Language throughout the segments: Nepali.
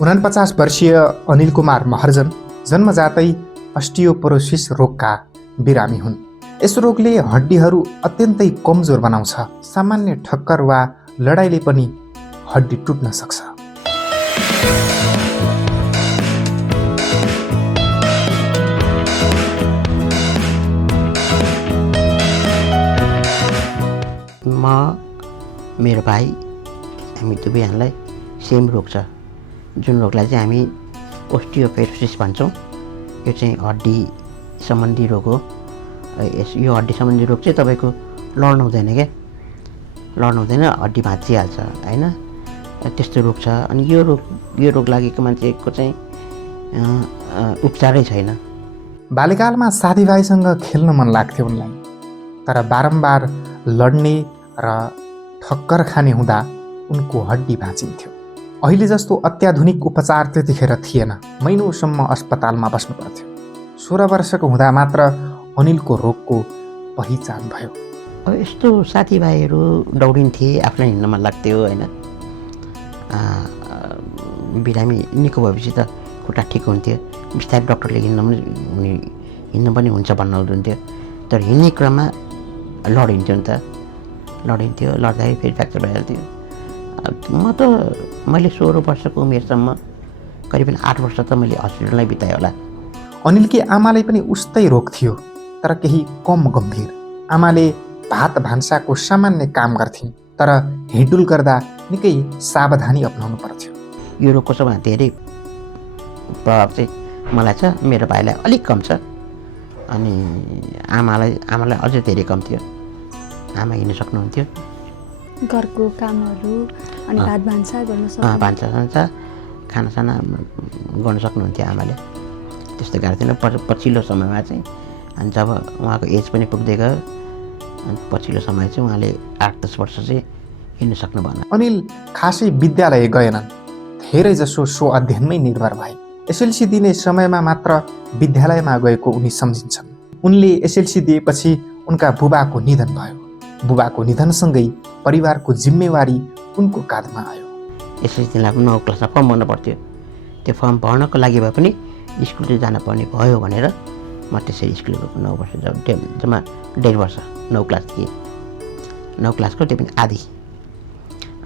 49 वर्षीय अनिल कुमार महर्जन जन्मजातै अस्टियोपोरोसिस रोगका बिरामी हुन्। यस रोगले हड्डीहरू अत्यन्तै कमजोर बनाउँछ। सामान्य ठक्कर वा लडाइँले पनि हड्डी टुट्न सक्छ। म मेरो भाइ हामी दुवैजनालाई सेम रोग छ, जुन रोगलाई चाहिँ हामी ओस्टियोपोरोसिस भन्छौँ। यो चाहिँ हड्डी सम्बन्धी रोग हो। यो हड्डी सम्बन्धी रोग चाहिँ तपाईँको लड्नु हुँदैन क्या, लड्नु हुँदैन, हड्डी भाँचिहाल्छ होइन, त्यस्तो रोग छ। अनि यो रोग लागेको मान्छेको चाहिँ उपचारै छैन। बाल्यकालमा साथीभाइसँग खेल्न मन लाग्थ्यो उनलाई, तर बारम्बार लड्ने र ठक्कर खाने हुँदा उनको हड्डी भाँचिन्थ्यो। अहिले जस्तो अत्याधुनिक उपचार त्यतिखेर थिएन। महिनौसम्म अस्पतालमा बस्नु पर्थ्यो। 16 वर्षको हुँदा मात्र अनिलको रोगको पहिचान भयो। अब यस्तो साथीभाइहरू दौडिन्थे, आफूलाई हिँड्न मन लाग्थ्यो होइन। बिरामी निको भएपछि त खुट्टा ठिक हुन्थ्यो, बिस्तारै डक्टरले हिँड्न पनि हुन्छ भन्नुहुन्थ्यो। तर हिँड्ने क्रममा लडिन्थ्यो नि त, लड्दाखेरि फेरि फ्र्याक्चर भइहाल्थ्यो। मैले 16 वर्षको उमेरसम्म करिबन 8 वर्ष त मैले हस्पिटलमै बिताएँ होला। अनिलकी आमालाई पनि उस्तै रोग थियो, तर केही कम गम्भीर। आमाले भात भान्साको सामान्य काम गर्थिन्, तर हिँडुल गर्दा निकै सावधानी अपनाउनु पर्थ्यो। यो रोगको सबभन्दा धेरै प्रभाव चाहिँ मलाई छ, मेरो भाइलाई अलिक कम छ, अनि आमालाई अझै धेरै कम थियो। आमा हिँड्न सक्नुहुन्थ्यो, घरको कामहरू अनि भात भान्सा गर्न सक्नु, भान्सा खानासाना गर्न सक्नुहुन्थ्यो आमाले। त्यस्तो गाह्रो थिएन। पछिल्लो समयमा चाहिँ अनि जब उहाँको एज पनि पुग्दै गयो, अनि पछिल्लो समय चाहिँ उहाँले 8-10 वर्ष चाहिँ हिँड्न सक्नु भएन। अनिल खासै विद्यालय गएनन्, धेरै जसो अध्ययनमै निर्भर भए। एसएलसी दिने समयमा मात्र विद्यालयमा गएको उनी सम्झिन्छन्। उनले एसएलसी दिएपछि उनका बुबाको निधन भयो। बुबाको निधनसँगै परिवारको जिम्मेवारी उनको काँधमा आयो। एसएलसी दिनलाई 9 क्लासमा फर्म भर्नु पर्थ्यो। त्यो फर्म भर्नको लागि भए पनि स्कुल चाहिँ जानुपर्ने भयो भनेर म त्यसरी स्कुल गएको। 9 वर्ष जम्मा 1.5 वर्ष 9 क्लास थिएँ, 9 क्लासको त्यो पनि आधी।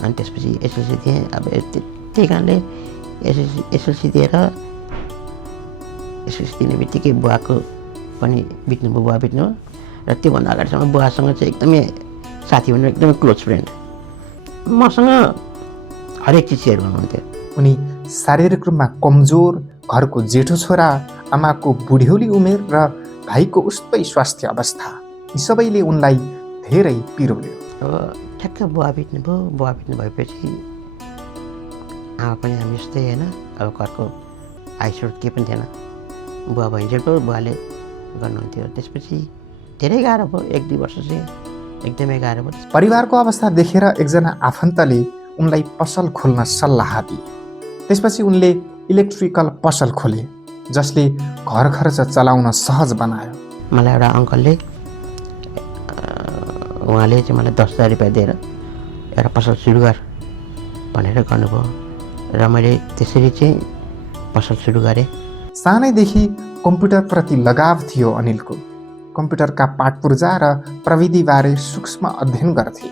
अनि त्यसपछि एसएलसी दिएँ। अब त्यही कारणले एसएलसी दिएर एसएलसी दिने बित्तिकै बुवाको पनि बुवा बित्नु, र त्योभन्दा अगाडिसम्म बुवासँग चाहिँ एकदमै साथी भनेर एकदमै क्लोज फ्रेन्ड, मसँग हरेक चिज सेयर गर्नुहुन्थ्यो। उनी शारीरिक रूपमा कमजोर, घरको जेठो छोरा, आमाको बुढ्यौली उमेर र भाइको उस्तै स्वास्थ्य अवस्था, यी सबैले उनलाई धेरै पिरोल्यो। अब ठ्याक्क बुवा बित्नु भएपछि आमा पनि हामी जस्तै होइन। अब घरको आयस्रोत केही पनि थिएन, बुवा भइन्जेल बुवाले गर्नुहुन्थ्यो। त्यसपछि धेरै गाह्रो भयो, 1-2 वर्ष चाहिँ एकदमै गाह्रो भयो। परिवारको अवस्था देखेर एकजना आफन्तले उनलाई पसल खोल्न सल्लाह दिए। त्यसपछि उनले इलेक्ट्रिकल पसल खोले, जसले घर खर्च चलाउन सहज बनायो। मलाई एउटा अङ्कलले उहाँले चाहिँ मलाई 10,000 रुपियाँ दिएर एउटा पसल सुरु गर भनेर गर्नुभयो, र मैले त्यसरी चाहिँ पसल सुरु गरेँ। सानैदेखि कम्प्युटरप्रति लगाव थियो अनिलको। कम्प्युटरका पाटपुर्जा र प्रविधिबारे सूक्ष्म अध्ययन गर्थे।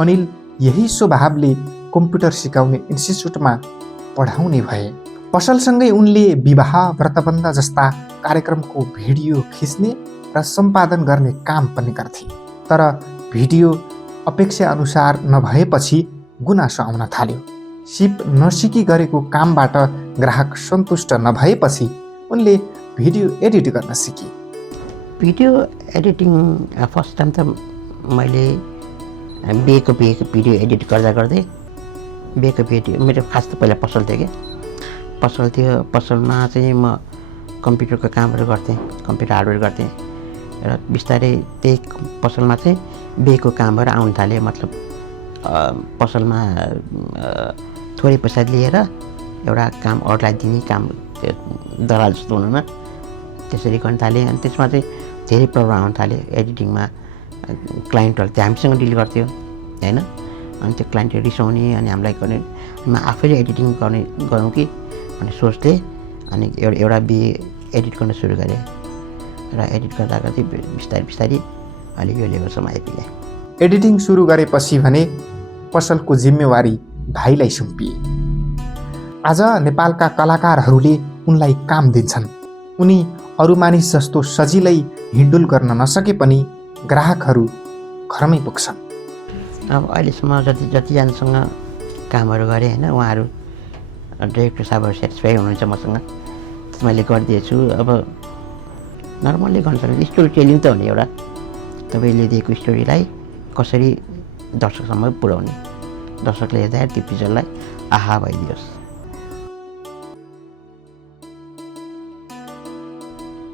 अनिल यही स्वभावले कम्प्युटर सिकाउने इन्स्टिच्युटमा पढाउने भए। पसलसँगै उनले विवाह, व्रतबन्ध जस्ता कार्यक्रमको भिडियो खिच्ने र सम्पादन गर्ने काम पनि गर्थे। तर भिडियो अपेक्षा अनुसार नभएपछि गुनासो आउन थाल्यो। सिप नसिकी गरेको कामबाट ग्राहक सन्तुष्ट नभएपछि उनले भिडियो एडिट गर्न सिके। भिडियो एडिटिङ फर्स्ट टाइम त मैले बिहेको भिडियो एडिट गर्दै बिहेको भिडियो, मेरो खास त पहिला पसल थियो क्या, पसल थियो। पसलमा चाहिँ म कम्प्युटरको कामहरू गर्थेँ, कम्प्युटर हार्डवेयर गर्थेँ, र बिस्तारै त्यही पसलमा चाहिँ बिहेको कामहरू आउन थाल्यो। मतलब पसलमा थोरै पैसा लिएर एउटा काम अरूलाई दिने काम, दलाल जस्तो हुनुमा त्यसरी गर्न थालेँ। अनि त्यसमा चाहिँ धेरै प्रब्लम आउन थाल्यो। एडिटिङमा क्लाइन्टहरू चाहिँ हामीसँग डिल गर्थ्यो होइन, अनि त्यो क्लाइन्टले रिसाउने अनि हामीलाई गर्ने म आफैले एडिटिङ गरौँ कि भन्ने सोच्थेँ। अनि एउटा बिहे एडिट गर्न सुरु गरेँ र एडिट गर्दा गर्दै बिस्तारै बिस्तारै अहिले यो लेभलसम्म आइपुगेँ। एडिटिङ सुरु गरेपछि भने पसलको जिम्मेवारी भाइलाई सुम्पिए। आज नेपालका कलाकारहरूले उनलाई काम दिन्छन्। उनी अरू मानिस जस्तो सजिलै हिँडुल गर्न नसके पनि ग्राहकहरू घरमै पुग्छन्। अब अहिलेसम्म जतिजनासँग कामहरू गरेँ होइन, उहाँहरू डाइरेक्टर साहबहरू सेटिस्फाई हुनुहुन्छ मसँग, मैले गरिदिएछु। अब नर्मल्ली गर्नु सक्ने स्टोरी टेलिङ त हो नि एउटा, तपाईँले दिएको स्टोरीलाई कसरी दर्शकसम्म पुर्याउने, दर्शकले हेर्दा त्यो पिक्चरलाई आहा भइदियोस्।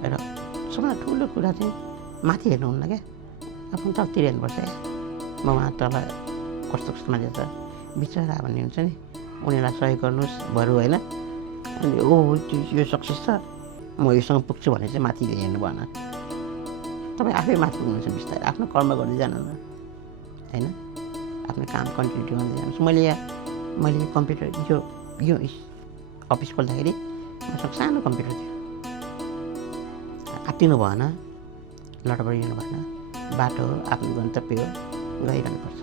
र सबभन्दा ठुलो कुरा चाहिँ माथि हेर्नुहुन्न क्या, आफ्नो तलतिर हेर्नुपर्छ क्या। म उहाँ तल कस्तो कस्तो मान्छे छ बिचरा भन्ने हुन्छ नि, उनीहरूलाई सहयोग गर्नुहोस् बरु होइन। अनि यो सक्सेस छ, म योसँग पुग्छु भने चाहिँ माथि हेर्नु भएन। तपाईँ आफै माथि पुग्नुहुन्छ बिस्तारै, आफ्नो कर्म गर्दै जानु न होइन, आफ्नो काम कन्टिन्यू गर्दै जानुहोस्। मैले कम्प्युटर यो अफिस खोल्दाखेरि मसँग सानो कम्प्युटर थियो, आत्तिनु भएन, लटबडिनु भएन। बाटो हो, आफ्नो गन्तव्य हो, गइरहनुपर्छ।